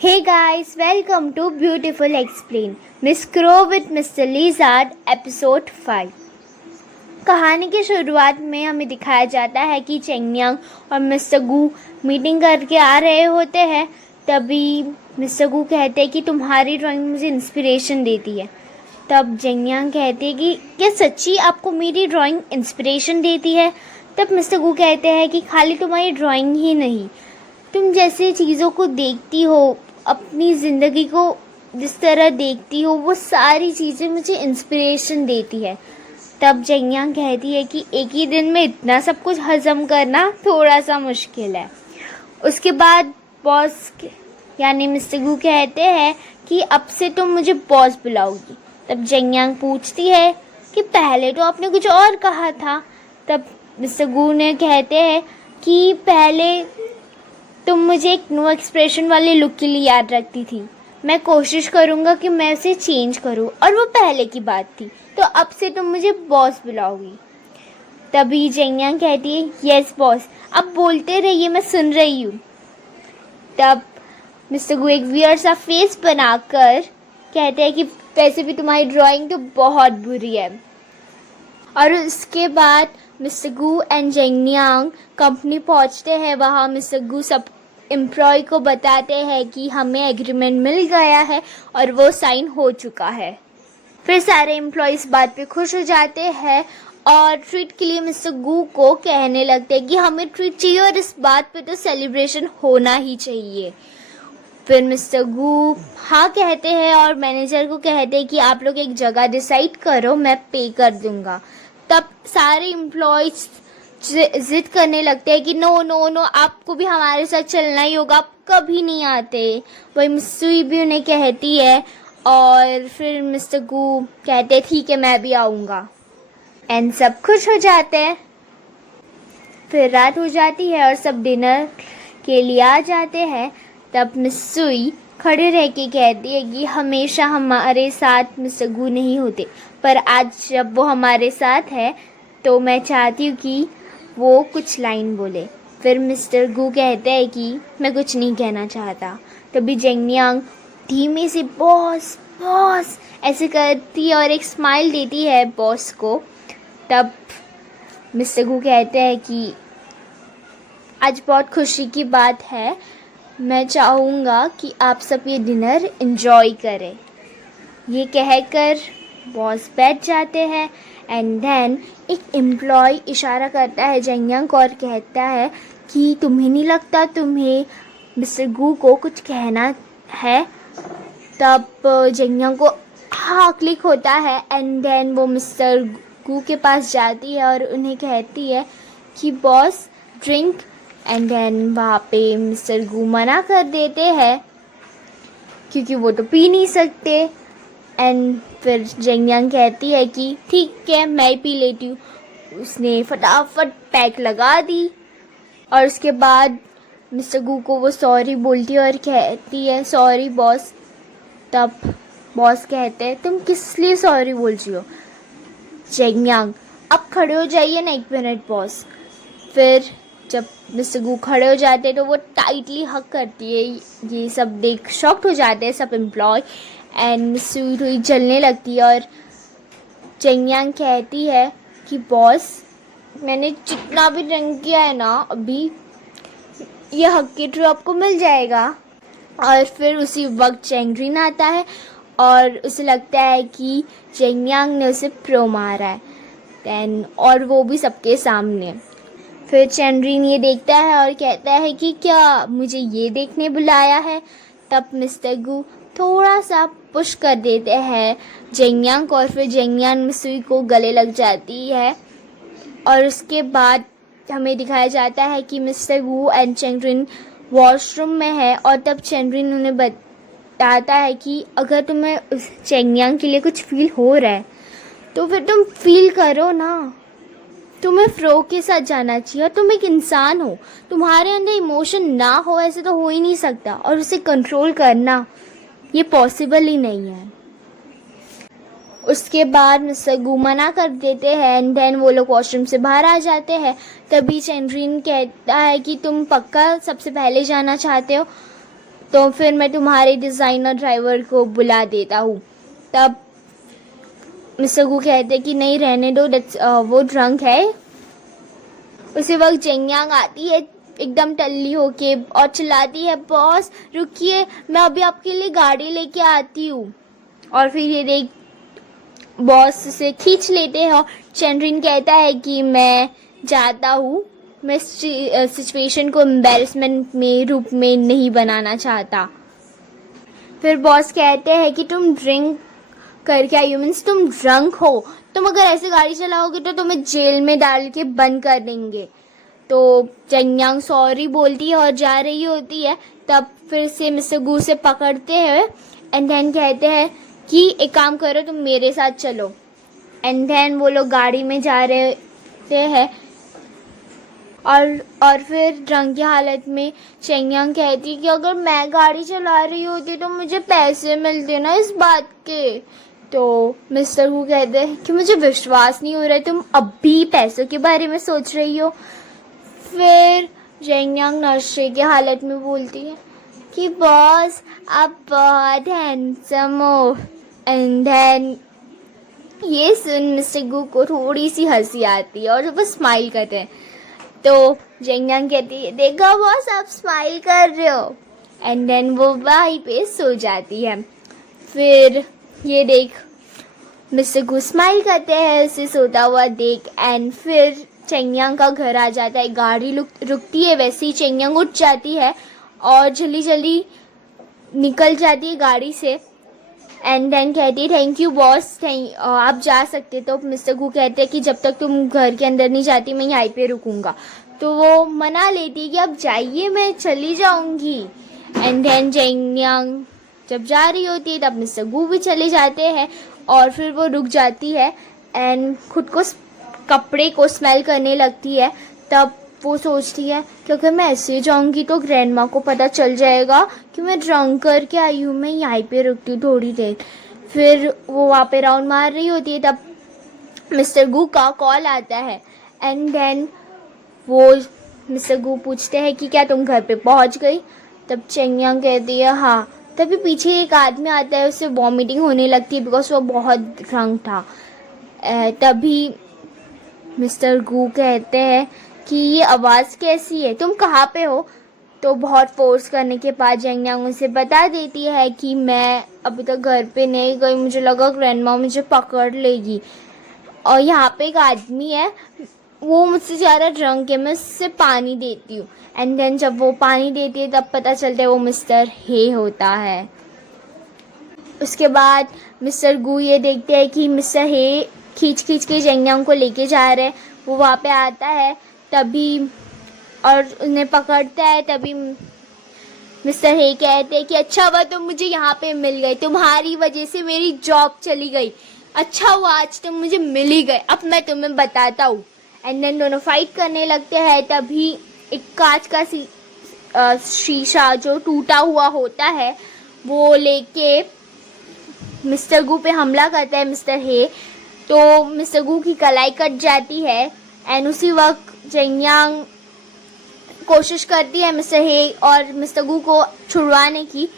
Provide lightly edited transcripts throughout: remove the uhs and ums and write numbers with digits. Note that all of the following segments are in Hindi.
Hey guys, welcome to Beautiful Explain, Miss Crow with Mr. Lizard, episode 5। कहानी की शुरुआत में हमें दिखाया जाता है कि चेंगयांग और मिस्टर गू मीटिंग करके आ रहे होते हैं। तभी मिस्टर गू कहते हैं कि तुम्हारी ड्राइंग मुझे इंस्पिरेशन देती है। तब चेंगयांग कहते हैं कि क्या सच्ची आपको मेरी ड्राइंग इंस्पिरेशन देती है? तब मिस्टर गू कहते हैं कि खाली तुम्हारी ड्राइंग ही नहीं, तुम जैसे चीज़ों को देखती हो, अपनी ज़िंदगी को जिस तरह देखती हो, वो सारी चीज़ें मुझे इंस्पिरेशन देती है। तब चेंगयांग कहती है कि एक ही दिन में इतना सब कुछ हज़म करना थोड़ा सा मुश्किल है। उसके बाद बॉस यानी मिस्टर गू कहते हैं कि अब से तुम मुझे बॉस बुलाओगी। तब चेंगयांग पूछती है कि पहले तो आपने कुछ और कहा था। तब मिस्टर गू ने कहते हैं कि पहले तुम मुझे एक नो एक्सप्रेशन वाले लुक के लिए याद रखती थी। मैं कोशिश करूँगा कि मैं उसे चेंज करूँ, और वो पहले की बात थी, तो अब से तुम मुझे बॉस बुलाओगी। तभी चेंगयांग कहती है यस बॉस, अब बोलते रहिए, मैं सुन रही हूँ। तब मिस्टर गू एक वियर्ड सा फेस बनाकर कहते हैं कि वैसे भी तुम्हारी ड्राइंग तो बहुत बुरी है। और उसके बाद मिस्टर गू एंड चेंगयांग कंपनी पहुंचते हैं। वहाँ मिस्टर गू सब एम्प्लॉय को बताते हैं कि हमें एग्रीमेंट मिल गया है और वो साइन हो चुका है। फिर सारे एम्प्लॉय इस बात पे खुश हो जाते हैं और ट्रीट के लिए मिस्टर गू को कहने लगते हैं कि हमें ट्रीट चाहिए और इस बात पे तो सेलिब्रेशन होना ही चाहिए। फिर मिस्टर गू हाँ कहते हैं और मैनेजर को कहते हैं कि आप लोग एक जगह डिसाइड करो, मैं पे कर दूंगा। तब सारे एम्प्लॉयज जिद करने लगते हैं कि नो नो नो, आपको भी हमारे साथ चलना ही होगा, आप कभी नहीं आते। वही मिस्सूई भी उन्हें कहती है और फिर मिस्टर गू कहते हैं ठीक है, मैं भी आऊँगा। एंड सब खुश हो जाते हैं। फिर रात हो जाती है और सब डिनर के लिए आ जाते हैं। तब मिस्सूई खड़े रह के कहती है कि हमेशा हमारे साथ मिस्टर गू नहीं होते, पर आज जब वो हमारे साथ है तो मैं चाहती हूँ कि वो कुछ लाइन बोले। फिर मिस्टर गू कहते हैं कि मैं कुछ नहीं कहना चाहता। तभी चेंगयांग धीमे से बॉस बॉस ऐसे करती है और एक स्माइल देती है बॉस को। तब मिस्टर गू कहते हैं कि आज बहुत खुशी की बात है, मैं चाहूँगा कि आप सब ये डिनर एंजॉय करें। ये कहकर बॉस बैठ जाते हैं। एंड देन एक एम्प्लॉय इशारा करता है चेंगयांग को और कहता है कि तुम्हें नहीं लगता तुम्हें मिस्टर गू को कुछ कहना है? तब चेंगयांग को हाँ क्लिक होता है। एंड देन वो मिस्टर गू के पास जाती है और उन्हें कहती है कि बॉस ड्रिंक। एंड देन वहाँ पे मिस्टर गू मना कर देते हैं क्योंकि वो तो पी नहीं सकते। एंड फिर चेंगयांग कहती है कि ठीक है, मैं ही पी लेती हूँ। उसने फटाफट पैक लगा दी और उसके बाद मिस्टर गू को वो सॉरी बोलती है और कहती है सॉरी बॉस। तब बॉस कहते हैं तुम किस लिए सॉरी बोल रही हो? चेंगयांग अब खड़े हो जाइए ना, 1 मिनट बॉस। फिर जब मिस्टर गू खड़े हो जाते हैं तो वो टाइटली हग करती है। ये सब देख शॉक्ड हो जाते हैं सब एम्प्लॉय। एंड मिस्सूई जलने लगती है और चेंगयांग कहती है कि बॉस मैंने जितना भी ड्रिंक किया है ना, अभी ये हक के थ्रू आपको मिल जाएगा। और फिर उसी वक्त चेंगरिन आता है और उसे लगता है कि चेंगयांग ने उसे प्रो मारा है। देन और वो भी सबके सामने। फिर चेंगरिन ये देखता है और कहता है कि क्या मुझे ये देखने बुलाया है? तब मिस्टर गू थोड़ा सा पुश कर देते हैं चेंगयांग को और फिर चेंगयांग मिस्सूई को गले लग जाती है। और उसके बाद हमें दिखाया जाता है कि मिस्टर गू एंड चेंगरिन वॉशरूम में है। और तब चेंगरिन उन्हें बताता है कि अगर तुम्हें उस चेंगयांग के लिए कुछ फील हो रहा है तो फिर तुम फील करो ना, तुम्हें फ्रो के साथ जाना चाहिए। और तुम एक इंसान हो, तुम्हारे अंदर इमोशन ना हो ऐसे तो हो ही नहीं सकता, और उसे कंट्रोल करना ये पॉसिबल ही नहीं है। उसके बाद मिस्टर गू मना कर देते हैं। एंड देन वो लोग वॉशरूम से बाहर आ जाते हैं। तभी चेंगरिन कहता है कि तुम पक्का सबसे पहले जाना चाहते हो? तो फिर मैं तुम्हारे डिज़ाइनर ड्राइवर को बुला देता हूँ। तब मिस्टर गू कहते हैं कि नहीं रहने दो, वो ड्रंक है। उसी वक्त जेंगयांग आती है एकदम टल्ली होके और चिल्लाती है, बॉस रुकिए, मैं अभी आपके लिए गाड़ी लेके आती हूँ। और फिर ये देख बॉस से खींच लेते हैं और चेनरिन कहता है कि मैं जाता हूँ, मैं सिचुएशन को एम्बैरेसमेंट में रूप में नहीं बनाना चाहता। फिर बॉस कहते हैं कि तुम ड्रिंक करके आई हो, मीन्स तुम ड्रंक हो, तुम अगर ऐसे गाड़ी चलाओगे तो तुम्हें जेल में डाल के बंद कर देंगे। तो जेंगयांग सॉरी बोलती है और जा रही होती है। तब फिर से मिस्टर गू से पकड़ते हैं एंड देन कहते हैं कि एक काम करो, तुम मेरे साथ चलो। एंड देन वो लोग गाड़ी में जा रहे हैं और फिर ड्रंक की हालत में चेंगयांग कहती है कि अगर मैं गाड़ी चला रही होती तो मुझे पैसे मिलते ना इस बात के। तो मिस्टर हु कहते हैं कि मुझे विश्वास नहीं हो रहा है, तुम अभी पैसों के बारे में सोच रही हो। फिर जेंगयांग नशे की हालत में बोलती है कि बॉस आप बहुत हैंडसम हो। एंड देन ये सुन मिस्टर गू को थोड़ी सी हंसी आती है और वो स्माइल करते हैं। तो जेंगयांग कहती है, देखो बॉस आप स्माइल कर रहे हो। एंड देन वो वहीं पे सो जाती है। फिर ये देख मिस्टर गू स्माइल करते हैं उसे सोता हुआ देख। एंड फिर चेंगयांग का घर आ जाता है, गाड़ी रुकती है, वैसे ही चेंगयांग उठ जाती है और जल्दी जल्दी निकल जाती है गाड़ी से। एंड देन कहती है थैंक यू बॉस, आप जा सकते। तो मिस्टर गू कहते हैं कि जब तक तुम घर के अंदर नहीं जाती मैं यहीं पे रुकूंगा। तो वो मना लेती है कि आप जाइए, मैं चली जाऊंगी। एंड देन जेंगयांग जब जा रही होती है तब मिस्टर गू भी चले जाते हैं और फिर वो रुक जाती है एंड खुद को कपड़े को स्मेल करने लगती है। तब वो सोचती है कि अगर मैं ऐसे जाऊंगी तो ग्रैंडमा को पता चल जाएगा कि मैं ड्रंक करके आई हूँ, मैं यहीं पे रुकती हूँ थोड़ी देर। फिर वो वहाँ पे राउंड मार रही होती है, तब मिस्टर गू का कॉल आता है। एंड देन वो मिस्टर गू पूछते हैं कि क्या तुम घर पे पहुँच गई। तब चेंगयांग कहती है हाँ। तभी पीछे एक आदमी आता है, उससे वॉमिटिंग होने लगती है बिकॉज वो बहुत ड्रंक था। तभी मिस्टर गू कहते हैं कि ये आवाज़ कैसी है, तुम कहाँ पे हो। तो बहुत फोर्स करने के बाद जेंगयांग उसे बता देती है कि मैं अभी तक घर पे नहीं गई, मुझे लगा ग्रैंडमा मुझे पकड़ लेगी और यहाँ पे एक आदमी है वो मुझसे ज़्यादा ड्रंक है, मैं उससे पानी देती हूँ। एंड देन जब वो पानी देती है तब पता चलता है वो मिस्टर हे होता है। उसके बाद मिस्टर गू ये देखते हैं कि मिस्टर हे खींच के जेंगयांग को लेके जा रहे हैं। वो वहाँ पे आता है तभी और उन्हें पकड़ता है। तभी मिस्टर हे कहते हैं कि अच्छा हुआ तुम मुझे यहाँ पे मिल गए, तुम्हारी वजह से मेरी जॉब चली गई, अच्छा हुआ आज तुम मुझे मिल ही गए, अब मैं तुम्हें बताता हूँ। एंड देन दोनों फाइट करने लगते हैं। तभी एक कांच का शीशा जो टूटा हुआ होता है वो लेके मिस्टर गू पे हमला करता है मिस्टर हे। तो मिस्टर गू की कलाई कट जाती है एंड उसी वक्त जेंगयांग कोशिश करती है मिस्टर हे और मिस्टर गू को छुड़वाने की,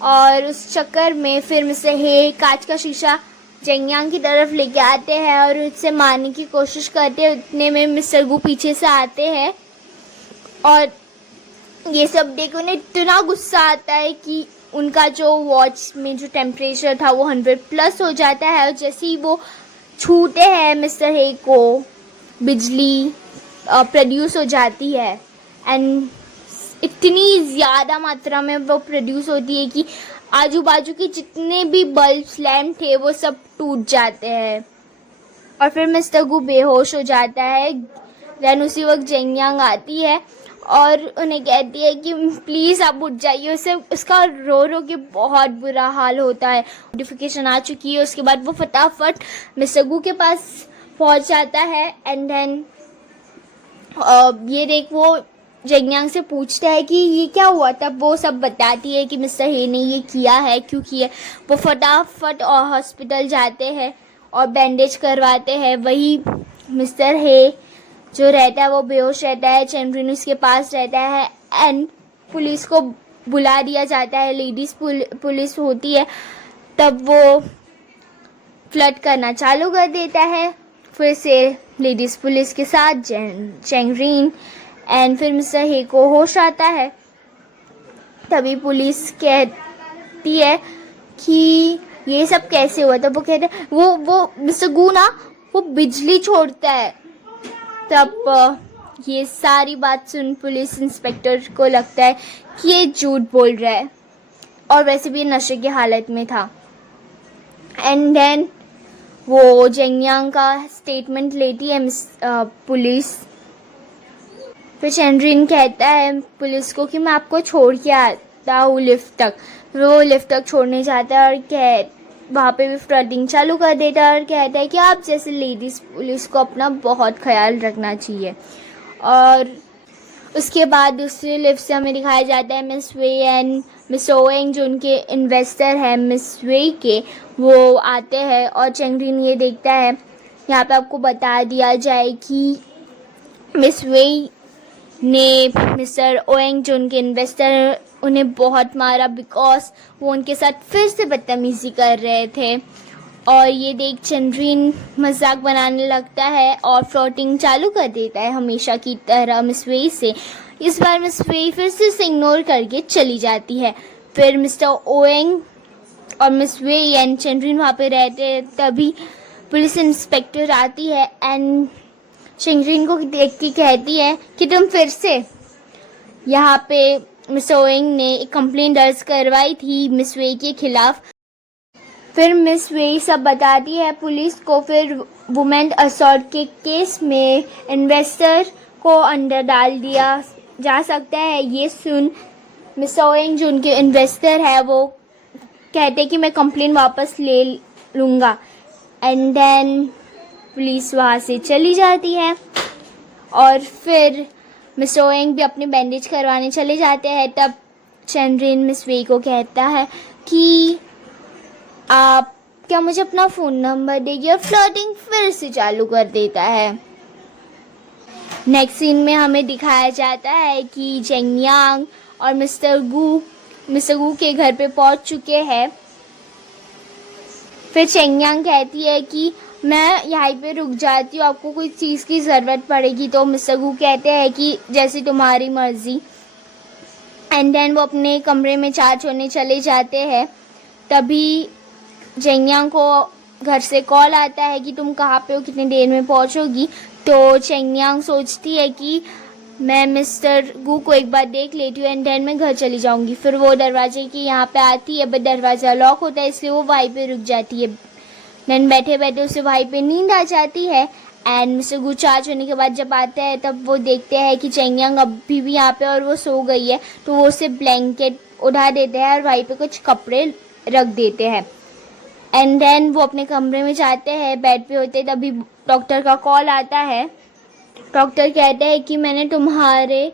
और उस चक्कर में फिर मिस्टर हे कांच का शीशा जेंगयांग की तरफ लेके आते हैं और उससे मारने की कोशिश करते हैं। उतने में मिस्टर गू पीछे से आते हैं और ये सब देख उन्हें इतना गुस्सा आता है कि उनका जो वॉच में जो टेम्परेचर था वो 100+ हो जाता है। और जैसे ही वो छूते हैं मिस्टर हे को बिजली प्रोड्यूस हो जाती है एंड इतनी ज़्यादा मात्रा में वो प्रोड्यूस होती है कि आजू बाजू के जितने भी बल्ब्स लैम्प थे वो सब टूट जाते हैं और फिर मिस्टर गू बेहोश हो जाता है। देन उसी वक्त जेंगयांग आती है और उन्हें कहती है कि प्लीज़ आप उठ जाइए। उसे उसका रो रो के बहुत बुरा हाल होता है। नोटिफिकेशन आ चुकी है। उसके बाद वो फटाफट मिस्टर गू के पास पहुंच जाता है एंड देन ये देख वो जेंगयांग से पूछता है कि ये क्या हुआ। तब वो सब बताती है कि मिस्टर हे ने ये किया है, क्यों किया। वो फटाफट और हॉस्पिटल जाते हैं और बैंडेज करवाते हैं। वही मिस्टर हे जो रहता है वो बेहोश रहता है, चेनरिन उसके पास रहता है एंड पुलिस को बुला दिया जाता है, लेडीज़ पुलिस होती है, तब वो फ्लर्ट करना चालू कर देता है फिर से लेडीज़ पुलिस के साथ चेंगरीन। एंड फिर मिस्टर हे को होश आता है। तभी पुलिस कहती है कि ये सब कैसे हुआ। तब वो कहते हैं वो मिस्टर गू ना वो बिजली छोड़ता है। तब ये सारी बात सुन पुलिस इंस्पेक्टर को लगता है कि ये झूठ बोल रहा है और वैसे भी नशे की हालत में था। एंड देन वो जेंगयांग का स्टेटमेंट लेती है पुलिस। फिर चेंड्रिन कहता है पुलिस को कि मैं आपको छोड़ के आता हूँ लिफ्ट तक। वो लिफ्ट तक छोड़ने जाता है और वहाँ पे भी फ्लर्टिंग चालू कर देता है और कहता है कि आप जैसे लेडीज़ पुलिस को अपना बहुत ख्याल रखना चाहिए। और उसके बाद दूसरी लिफ्ट से हमें दिखाया जाता है मिस वे एंड मिस ओएंग जो उनके इन्वेस्टर हैं मिस वे के, वो आते हैं और चेंगरिन ये देखता है। यहाँ पे आपको बता दिया जाए कि मिस वे ने मिस्टर ओएंग जो उनके इन्वेस्टर उन्हें बहुत मारा बिकॉज वो उनके साथ फिर से बदतमीज़ी कर रहे थे। और ये देख चेंड्रिन मजाक बनाने लगता है और फ्लर्टिंग चालू कर देता है हमेशा की तरह मिस वे से। इस बार मिस वे फिर से उसे इग्नोर करके चली जाती है। फिर मिस्टर ओएंग और मिस वे एंड चेंड्रिन वहाँ पे रहते हैं। तभी पुलिस इंस्पेक्टर आती है एंड चेंड्रिन को देख के कहती है कि तुम फिर से यहाँ पे मिस ओएंग ने एक कंप्लेंट दर्ज करवाई थी मिस वे के खिलाफ। फिर मिस वे सब बताती है पुलिस को। फिर वुमेन असॉल्ट के केस में इन्वेस्टर को अंदर डाल दिया जा सकता है। ये सुन मिस ओएंग जो उनके इन्वेस्टर है वो कहते कि मैं कंप्लेंट वापस ले लूँगा। एंड देन पुलिस वहाँ से चली जाती है और फिर मिस ओएंग भी अपने बैंडेज करवाने चले जाते हैं। तब चेंड्रिन मिस वे को कहता है कि आप क्या मुझे अपना फ़ोन नंबर देगी, और फ्लर्टिंग फिर से चालू कर देता है। नेक्स्ट सीन में हमें दिखाया जाता है कि जेंगयांग और मिस्टर गू के घर पे पहुंच चुके हैं। फिर जेंगयांग कहती है कि मैं यहाँ पे रुक जाती हूँ, आपको कोई चीज़ की ज़रूरत पड़ेगी तो। मिस्टर गू कहते हैं कि जैसी तुम्हारी मर्ज़ी। एंड देन वो अपने कमरे में चार्ज होने चले जाते हैं। तभी जेंगयांग को घर से कॉल आता है कि तुम कहाँ पे हो, कितनी देर में पहुँचोगी। तो जेंगयांग सोचती है कि मैं मिस्टर गू को एक बार देख लेती हूँ एंड देन मैं घर चली जाऊँगी। फिर वो दरवाजे की यहाँ पे आती है बट दरवाज़ा लॉक होता है, इसलिए वो वहीं पे रुक जाती है। देन बैठे बैठे उसे वहीं पे नींद आ जाती है। एंड मिस्टर गू चार्ज होने के बाद जब आते हैं तब वो देखते हैं कि जेंगयांग अभी भी यहाँ पे और वो सो गई है। तो वो उसे ब्लैंकेट उठा देते हैं और वहीं पे कुछ कपड़े रख देते हैं। एंड देन वो अपने कमरे में जाते हैं, बेड पे होते तभी डॉक्टर का कॉल आता है। डॉक्टर कहते हैं कि मैंने तुम्हारे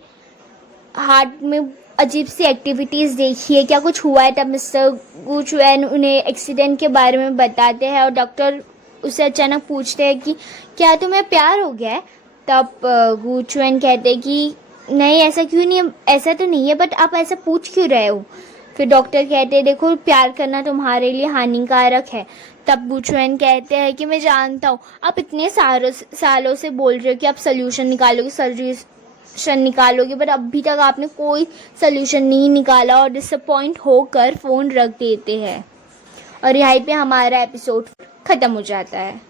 हार्ट में अजीब सी एक्टिविटीज़ देखी है, क्या कुछ हुआ है। तब मिस्टर गू चुएन उन्हें एक्सीडेंट के बारे में बताते हैं और डॉक्टर उससे अचानक पूछते हैं कि क्या तुम्हें प्यार हो गया है। तब गू चुएन कहते हैं कि नहीं ऐसा क्यों नहीं है, ऐसा तो नहीं है, बट आप ऐसा पूछ क्यों रहे हो। फिर डॉक्टर कहते हैं देखो प्यार करना तुम्हारे लिए हानिकारक है। तब गू चुएन कहते हैं कि मैं जानता हूँ, आप इतने सालों से बोल रहे हो कि आप सोल्यूशन निकालोगे बट अभी तक आपने कोई सोल्यूशन नहीं निकाला और डिसअपॉइंट होकर फ़ोन रख देते हैं। और यहीं पे हमारा एपिसोड ख़त्म हो जाता है।